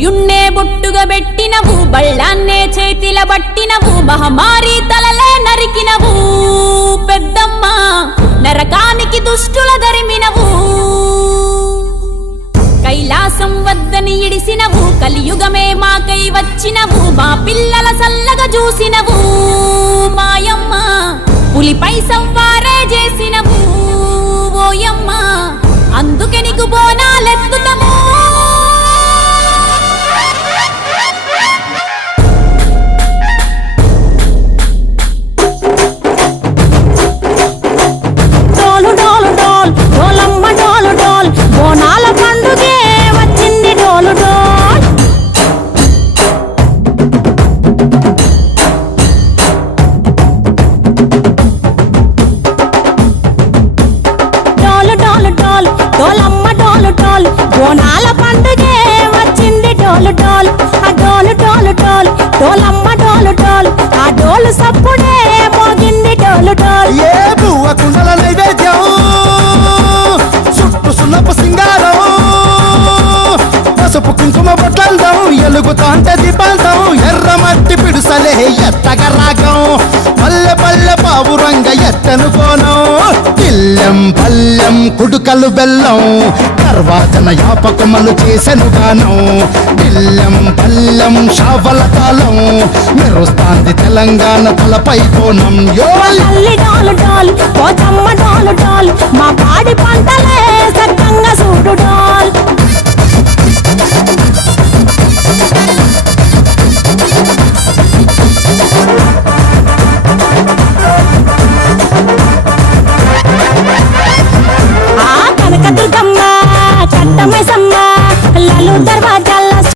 సూర్యున్నే బొట్టుగా పెట్టినవు, బళ్ళాన్నే చేతిల బట్టినవు, మహమారి తలలే నరికినవు పెద్దమ్మ, నరకానికి దుష్టుల దరిమినవు. కైలాసం వద్దని ఇడిసినవు, కలియుగమే మాకై వచ్చినవు, మా పిల్లల సల్లగా చూసినవు మాయమ్మ, పులిపై సవ్వారే చేసినవు ఓయమ్మ, అందుకే నీకు బోనాలెత్తుతము. డోలు డోలు డోల్ డోలమ్మ డోలు డోల్, బోనాల పండుగే వచ్చింది డోలు డోల్. డోలు డోలు డోల్ డోలమ్మ డోలు డోల్, బోనాల పండుగే వచ్చింది డోలు డోల్. ఆ డోలు డోలు డోల్ డోలమ్మ డోలు డోల్, ఆ డోలు సప్పుడే మోగింది డోలు డోల్. ఏ బువ్వ కుండల నైవేద్యం, చుట్టు సున్నపు సింగారం, పసుపు కుంకుమ బొట్లందం, ఎలుగుతాంటే దీపాంతం, ఎర్ర మట్టి పిడుసలే ఎత్తగ రాగం, పల్లె పల్లె పావురంగ ఎత్తను కోనం, పిల్లెం పల్లెం కుడుకలు బెల్లం, తర్వాతన యాపకమలు చేసెను గానం, పిల్లెం పల్లెం షావల తాళం, మెరుస్తాంది తెలంగాణ తలపై కోణం. తల్లి డోలు డోల్ పోచమ్మ డోలు డోల్, మా పాడి పంటలే సక్కంగా చూడు డోల్.